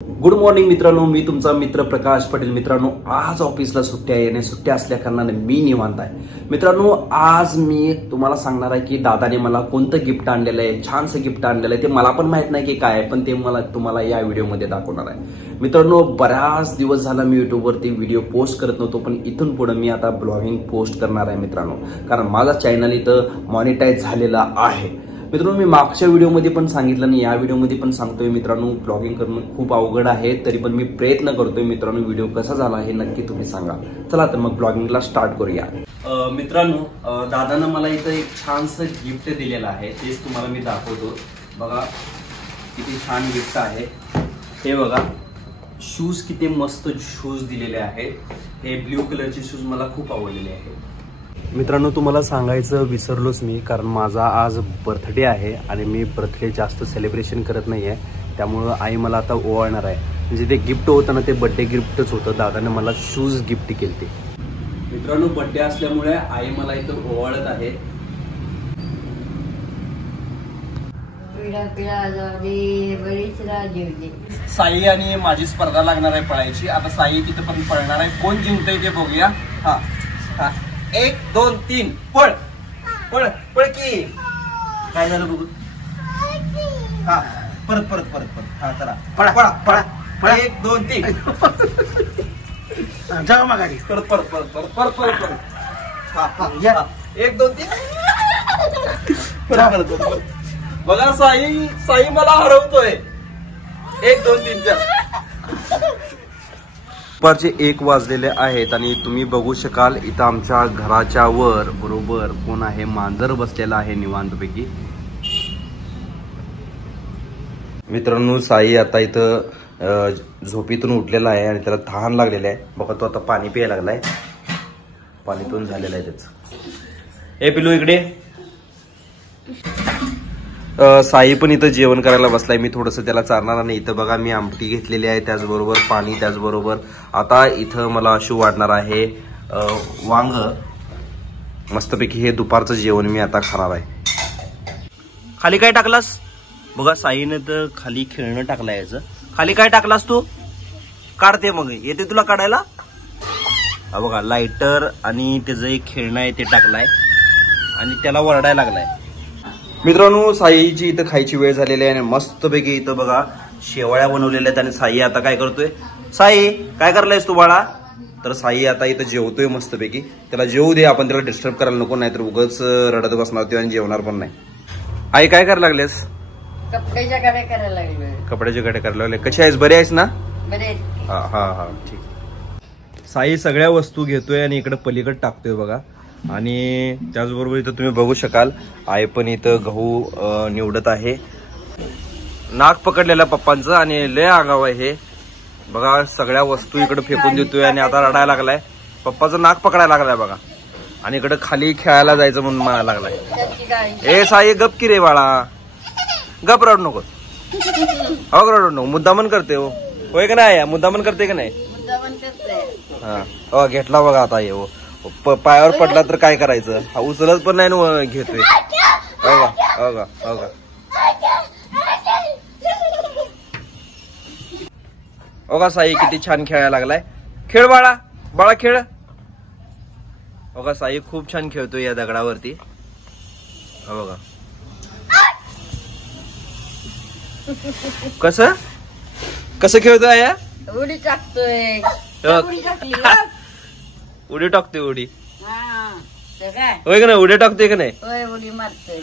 Good morning मित्रांनो, मी तुमचा मित्र प्रकाश पटेल। मित्रांनो, आज ऑफिसला सुट्ट्या येणे सुट्ट्या असल्या कारणाने मी निवांत आहे। मित्रांनो, आज मी तुम्हाला सांगणार आहे की दादाने मला कोणतं गिफ्ट आणलेलं आहे, छानसं गिफ्ट आणलेलं आहे। ते मला पण माहित नाही की काय आहे, पण ते मला तुम्हाला या व्हिडिओमध्ये दाखवणार आहे। मित्रांनो, बऱ्याच दिवस झाला मी युट्यूबवरती व्हिडिओ पोस्ट करत नव्हतो, पण इथून पुढे मी आता ब्लॉगिंग पोस्ट करणार आहे मित्रांनो, कारण माझा चॅनल इथं मॉनिटाईज झालेला आहे। मित्रांनो, मी मागच्या व्हिडिओमध्ये पण सांगितलं आणि या व्हिडिओमध्ये पण सांगतोय मित्रांनो, ब्लॉगिंग करणं खूप अवघड आहे, तरी पण मी प्रयत्न करतोय। मित्रांनो, व्हिडिओ कसा झाला हे नक्की तुम्ही सांगा। चला तर मग ब्लॉगिंगला स्टार्ट करूया। मित्रांनो, दादानं मला इथं एक छानसं गिफ्ट दिलेलं आहे, तेच तुम्हाला मी दाखवतो। बघा किती छान गिफ्ट आहे हे। बघा शूज, किती मस्त शूज दिलेले आहेत। हे ब्ल्यू कलरचे शूज मला खूप आवडलेले आहेत। मित्रांनो, तुम्हाला सांगायचं विसरलोच मी, कारण माझा आज बर्थडे आहे आणि मी बर्थडे जास्त सेलिब्रेशन करत नाही आहे, त्यामुळं आई मला आता ओवाळणार आहे। म्हणजे ते गिफ्ट होतं ना, ते बर्थडे गिफ्टच होतं। दादाने मला शूज गिफ्ट केले ते। मित्रांनो, बर्थडे असल्यामुळे आई मला इथं ओवाळत आहे। साई आणि माझी स्पर्धा लागणार आहे पळायची। आता साई तिथं पण पळणार आहे, कोण जिंकतंय ते बघूया। हा हा, 1 2 3 पळ पळ पळ की काय झालं बघू। हा, परत परत परत परत हा, चला पळा पळा पळा पळा, 1 2 3 जाऊ मग गाडी, परत परत परत परत परत परत परत हा हा, 1 2 3 परत परत। बघा साई साई मला हरवतोय। 1 2 3 4। दुपारचे 1 वाजलेले आहेत आणि तुम्ही बघू शकाल इथं आमच्या घराच्या वर बरोबर कोण आहे, मांजर बसलेला आहे निवांतपैकी। मित्रांनो, साई आता इथं झोपीतून उठलेला आहे आणि त्याला तहान लागलेली आहे। बघा तो आता पाणी प्यायला लागलाय, पाणी पिऊन झालेलं आहे त्याचं। ए पिलू इकडे। साई पण इथं जेवण करायला बसलाय, मी थोडंसं त्याला चारणार नाही। इथं बघा मी आमटी घेतलेली आहे, त्याचबरोबर पाणी, त्याचबरोबर आता इथं मला अशी वाढणार आहे वांग। मस्तपैकी हे दुपारचं जेवण मी आता खाणार आहे। खाली काय टाकलास? बघा साईने तर खाली खेळणं टाकलंय याचं। खाली काय टाकलास तू? काढते मग, येते तुला काढायला। हा बघा, लायटर आणि त्याचं एक खेळणं आहे ते टाकलाय आणि त्याला वरडायला लागलाय। मित्रांनो, साईची इथं खायची वेळ झालेली आहे आणि मस्तपैकी इथं बघा शेवाळ्या बनवलेल्या आहेत आणि साई आता काय करतोय। साई काय करलायस तू बाळा? तर साई आता इथं जेवतोय मस्तपैकी। त्याला जेवू दे, आपण त्याला डिस्टर्ब करायला नको, नाहीतर उगाच रडत बसणार होती आणि जेवणार पण नाही। आई काय करायला लागलेस? कपड्याच्या गाड्या करायला लागले। कपड्याच्या गाड्या करायला लागले। कशी आहेस? बरी आहेस ना? बरे। हा हा हा, ठीक। साई सगळ्या वस्तू घेतोय आणि इकडे पलीकडे टाकतोय बघा। आणि त्याचबरोबर इथं तुम्ही बघू शकाल आई पण इथं गहू निवडत आहे। नाक पकडलेलं पप्पांचं आणि लय आगाव आहे हे। बघा सगळ्या वस्तू इकडे फेकून देतोय आणि आता रडायला लागलाय। पप्पाचं नाक पकडायला लागलाय बघा, आणि इकडे खाली खेळायला जायचं म्हणून म्हणायला लागलाय। ए साई गप की रे बाळा, गप रडू नको। हो रडू नको, मुद्दामन करते हो, होय का नाही? मुद्दामन करते का नाही? हा घेतला बघा आता ये, पायावर पडला तर काय करायचं? हा उचलत पण नाही ना, घेतोय। हो का हो का हो का, साई किती छान खेळायला लागलाय। खेळ बाळा, बाळा खेळ। हो का, साई खूप छान खेळतोय या दगडावरती। हो बघा कसं कसं खेळतोय या। उडी टाकतोय, उडी टाकतोय, उडी होय का नाही? उडी टाकतोय का नाही? होय, उडी मारतोय।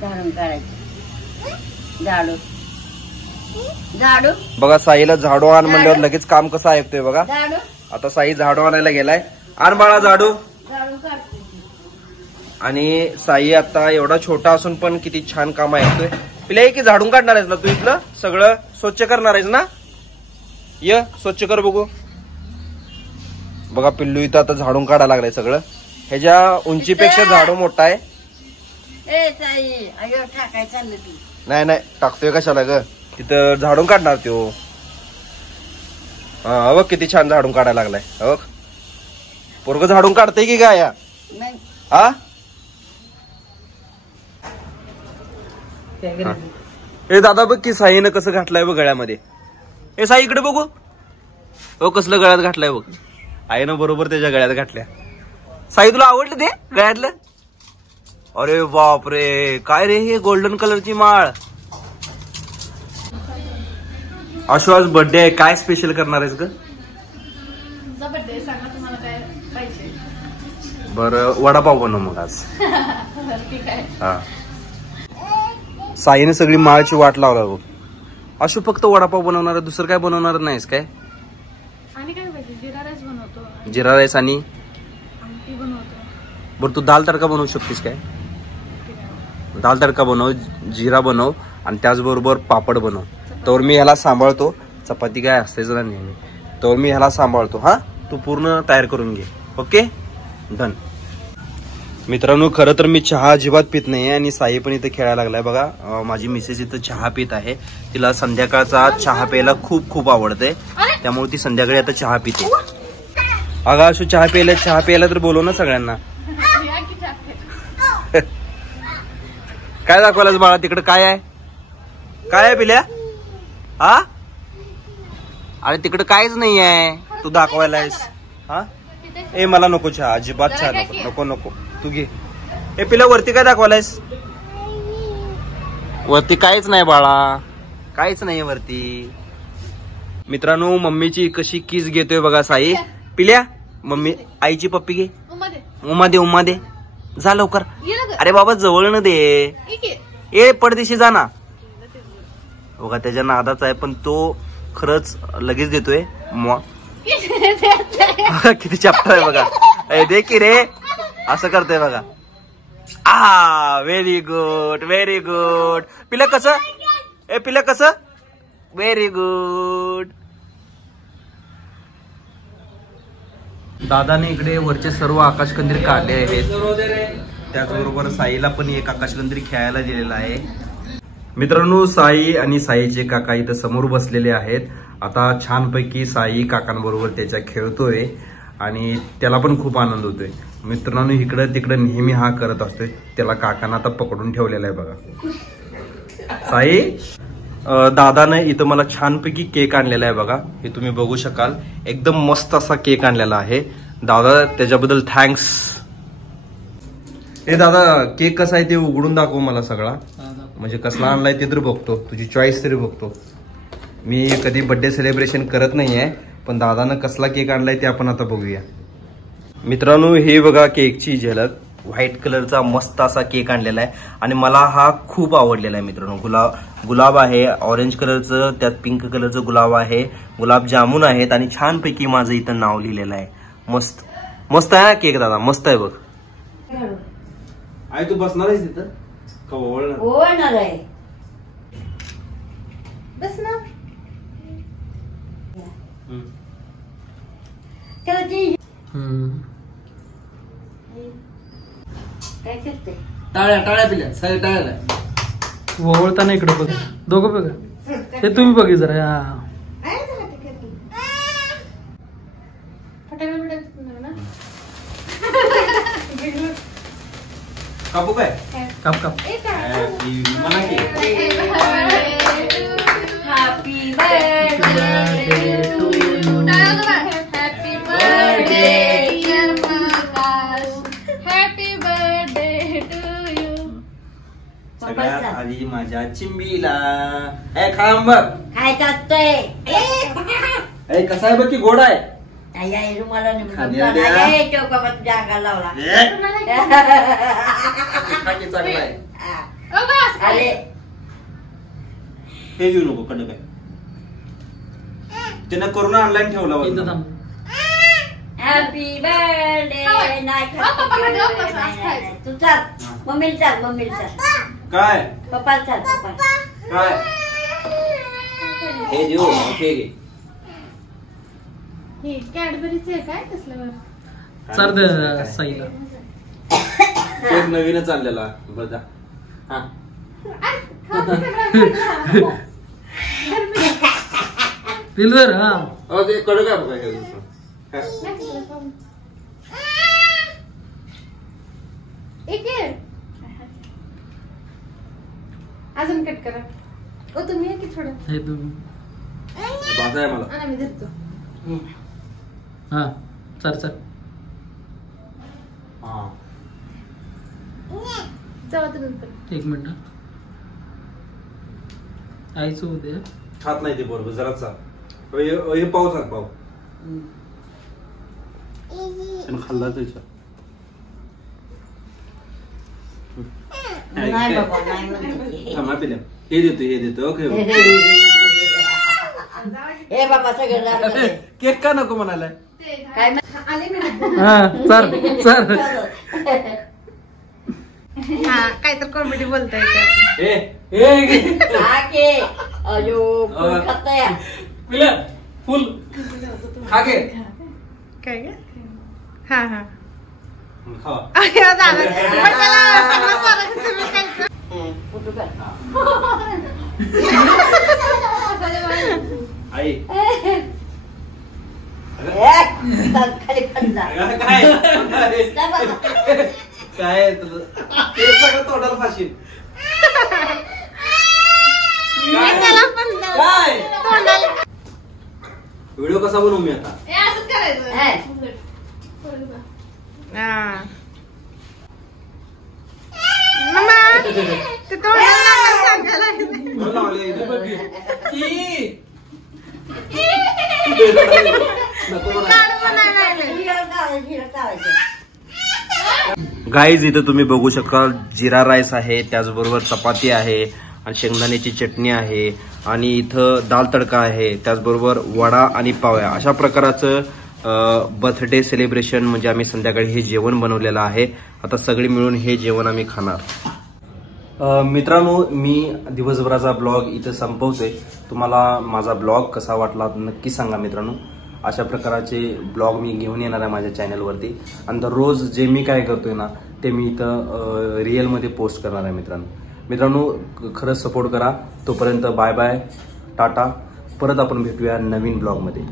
झाडून काढायचं, झाडू झाडू। बघा साईला झाडू आण म्हणल्यावर लगेच काम कसं ऐकतोय बघा। आता साई झाडू आणायला गेलाय। आण बाळा झाडू। आणि साई आता एवढा छोटा असून पण किती छान काम ऐकतोय। पिल्या की झाडून काढणार आहेस ना तू? इथलं सगळं स्वच्छ करणार आहेस ना? ये स्वच्छ कर बघू। बघा पिल्लू इथं आता झाडून काढायला लागलाय सगळं। ह्याच्या उंचीपेक्षा झाडू मोठा आहे। नाही नाही, टाकतोय कशाला ग, तिथं झाडून काढणार तो। हा बघ किती छान झाडून काढायला लागलाय। बघ पोरग झाडून काढतंय की काय? हा ए दादा बघ की साईनं कसं घातलंय बघ गळ्यामध्ये. ए साई इकडे बघू. हो कसलं गळ्यात घातलंय बघ. आईनं बरोबर त्याच्या गळ्यात घातल्या. साई तुला आवडलं ते गळ्यातलं? अरे बापरे काय रे हे गोल्डन कलरची माळ. आशु आज बर्थडे आहे, काय स्पेशल करणार आहेस ग? बरं वडापाव बनव मग आज. हा साईने सगळी माळची वाट लावला बघ. आशु फक्त वडापाव बनवणार, दुसरं काय बनवणार नाहीस काय? आणि काय पाहिजे? जिरा राईस बनवतो. जिरा राईस आणि आमटी बनवतो. बरं तू दाल तडका बनवू शकतेस काय? दाल तडका बनव, जिरा बनव आणि त्याचबरोबर पापड बनव. तर मी ह्याला सांभाळतो. चपाती काय असते जरा नेहमी. तर मी ह्याला सांभाळतो. हा तू पूर्ण तयार करून घे. Okay done. मित्रांनो खरं तर मी चहा अजिबात पित नाहीये आणि साई पण इथे खेळायला लागलाय बघा. माझी मिसेस इथं चहा पित आहे. तिला संध्याकाळचा चहा प्यायला खूप खूप आवडते, त्यामुळे ती संध्याकाळी आता चहा पिते. अगं असू चहा प्यायला तर बोलव ना सगळ्यांना. काय दाखवायलाच बाळा तिकडे? काय आहे? काय आहे पिल्या? हा अरे तिकडे काहीच नाही आहे, तू दाखवायलायस. हा ए मला नको चहा, अजिबात चहा नको नको नको. तू घे. ए पिल्या वरती काय दाखवायलायस? वरती काहीच नाही बाळा, काहीच नाही वरती. मित्रांनो मम्मीची कशी किस घेतोय बघा साई. पिल्या मम्मी आईची पप्पी घे. उमा दे जा लवकर. अरे बाबा जवळ न दे. ए पडदेशी जा ना. बघा त्याच्या नादाचा आहे पण तो खरंच लगेच देतोय. किती चॅप्टर आहे बघा. दे की रे असं करतोय बघा. Very good very good. पिल्या कसं? ए पिल्या कसं? Very good. दादाने इकडे वरचे सर्व आकाशकंदील काढले आहेत. त्याचबरोबर साईला पण एक आकाशकंदील खेळायला दिलेला आहे. मित्रांनो साई आणि साईचे काका इथं समोर बसलेले आहेत. आता छानपैकी साई काकांबरोबर त्याच्या खेळतोय आणि त्याला पण खूप आनंद होतोय. मित्रांनो इकडं तिकडं नेहमी हा करत असतोय. त्याला काकांना आता पकडून ठेवलेला आहे बघा. साई दादाने इथं मला छानपैकी केक आणलेला आहे बघा. हे तुम्ही बघू शकाल. एकदम मस्त असा केक आणलेला आहे. दादा त्याच्याबद्दल थँक्स. हे दादा केक कसा आहे ते उघडून दाखव मला सगळा. म्हणजे कसला आणलाय ते तर बघतो, तुझी चॉईस तरी बघतो. मी कधी बर्थडे सेलिब्रेशन करत नाहीये पण दादानं कसला केक आणलाय ते आपण आता बघूया. मित्रांनो हे बघा केकची झलक. व्हाईट कलरचा मस्त असा केक आणलेला आहे आणि मला हा खूप आवडलेला आहे. मित्रांनो गुलाब आहे, ऑरेंज कलरचं, त्यात पिंक कलरचं गुलाब आहे, गुलाब जामुन आहेत आणि छानपैकी माझं इथं नाव लिहिलेलं आहे. मस्त मस्त आहे केक दादा, मस्त आहे बघ. आई तू बसणार आहेस तिथं का ओळणार आहे? बस ना. काय करते? टाळ्या टाळ्या पिल्या साई टाळ्या. वळताना इकडे बघा, दोघं बघा. ते तुम्ही बघा जरा. कापू काय? काप काप. Happy birthday to you. Happy birthday happy birthday to you. सगळ्यात आधी माझ्या चिंबीला खांब काय करतोय? कसा आहे बघ की गोड आहे. रुमाला चांगला आहे. हे देऊ नको कडक आहे. त्यानं करून ऑनलाईन ठेवला होता. Happy birthday. नाही तू चाल मम्मीला चाल, मम्मीला चाल. काय पप्पाला चाल, पप्पा काय हे देऊ ओके घे. हे कॅडबरीच आहे काय कसलं? सर दे साईला. एक नवीनच आणलेला बघा. हा पिलर. हा ते कडक आहे बघा. हे दुसरं अजून कट करा. ओ तुम्ही या की थोडं. हे तुम्ही बाजा आहे मला. आणि मी धरतो. हा चल हा जाऊ आता नंतर. 1 मिनिट. आईचं होते खात नाही ते बरोबर जराचा. हे पाव सांग पाव. खाल्ला त्याच्या. नाही बाबा नाही म्हणते. थांबा पिल्या. हे देतो ओके. हे बाबा सगळं लागलं. केक का नको म्हणालाय. काय आले मी. हा चल हा काय तर कॉमेडी बोलता येते. के अयो खाताय. पिल्या फुल खा घे. काय ग? हा हा. खावा. आई खाली पडला. काय तुझं ते सगळं तोंडाला फाशील. काय व्हिडिओ कसा बनवू मी आता. असंच करायचं. ते मला लावले. इथे बघ की. नको गाईज इथं तुम्ही बघू शकाल जिरा राईस आहे, त्याचबरोबर चपाती आहे आणि शेंगदाण्याची चटणी आहे आणि इथं दाल तडका आहे, त्याचबरोबर वडा आणि पावया. अशा प्रकाराचं बर्थडे सेलिब्रेशन म्हणजे आम्ही संध्याकाळी हे जेवण बनवलेलं आहे. आता सगळे मिळून हे जेवण आम्ही खाणार. मित्रांनो मी दिवसभराचा ब्लॉग इथं संपवतोय. तुम्हाला माझा ब्लॉग कसा वाटला नक्की सांगा मित्रांनो. अशा प्रकारचे ब्लॉग मी घेऊन येणार आहे माझ्या चॅनलवरती आणि दररोज जे मी काय करतोय ना ते मी इथं रिअलमध्ये पोस्ट करणार आहे मित्रांनो खरंच सपोर्ट करा. तोपर्यंत बाय बाय टाटा. परत आपण भेटूया नवीन ब्लॉगमध्ये.